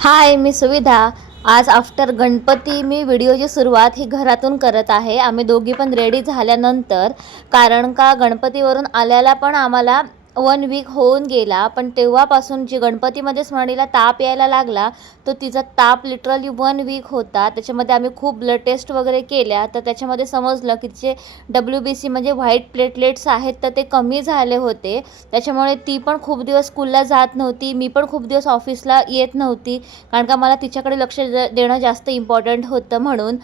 हाय, मी सुविधा. आज आफ्टर गणपती मी व्हिडिओची सुरुवात ही घरातून करत आहे. आम्ही दोघी पण रेडी झाल्यानंतर, कारण का गणपतीवरून आल्याला पण आम्हाला 1 वीक होऊन गेला. पण तेव्हापासून जी गणपतीमध्ये स्मरणीला ताप यायला लागला, तो तिचा ताप लिटरली 1 वीक होता. त्याच्यामध्ये आम्ही खूप ब्लड टेस्ट वगैरे केल्या, तर त्याच्यामध्ये समजलं की तिचे WBC म्हणजे व्हाईट प्लेटलेट्स आहेत, तर ते कमी झाले होते. त्याच्यामुळे ती पण खूप दिवस स्कूलला जात नव्हती. मी पण खूप दिवस ऑफिसला येत नव्हती. कारण का मला तिच्याकडे लक्ष देणं जास्त इम्पॉर्टंट होतं म्हणून.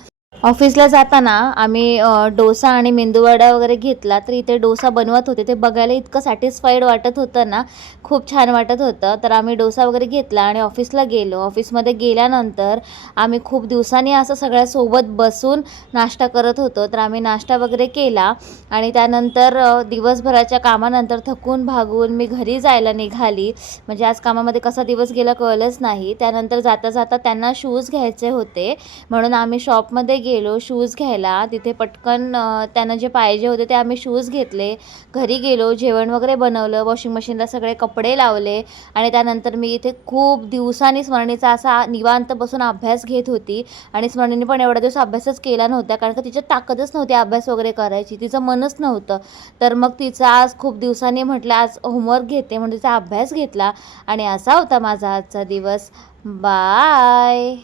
ऑफिसला जाताना आम्ही डोसा आणि मेंदूवडा वगैरे घेतला. तर इथे डोसा बनवत होते, ते बघायला इतकं सॅटिस्फाईड वाटत होतं ना, खूप छान वाटत होतं. तर आम्ही डोसा वगैरे घेतला आणि ऑफिसला गेलो. ऑफिसमध्ये गेल्यानंतर आम्ही खूप दिवसांनी असं सगळ्यासोबत बसून नाश्ता करत होतो. तर आम्ही नाश्ता वगैरे केला आणि त्यानंतर दिवसभराच्या कामानंतर थकून भागून मी घरी जायला निघाली. म्हणजे आज कामामध्ये कसा दिवस गेला कळलंच नाही. त्यानंतर जाता जाता त्यांना शूज घ्यायचे होते, म्हणून आम्ही शॉपमध्ये गेलो शूज घ्यायला. तिथे पटकन त्यांना जे पाहिजे होते ते आम्ही शूज घेतले. घरी गेलो, जेवण वगैरे बनवलं, वॉशिंग मशीनला सगळे कपडे लावले आणि त्यानंतर मी इथे खूप दिवसांनी स्मरणीचा असा निवांत बसून अभ्यास घेत होती. आणि स्मरणीने पण एवढ्या दिवस अभ्यासच केला नव्हता, कारण का तिच्यात ताकदच नव्हती अभ्यास वगैरे करायची, तिचं मनच नव्हतं. तर मग तिचा आज खूप दिवसांनी म्हटलं आज होमवर्क घेते म्हणून तिचा अभ्यास घेतला आणि असा होता माझा आजचा दिवस. बाय.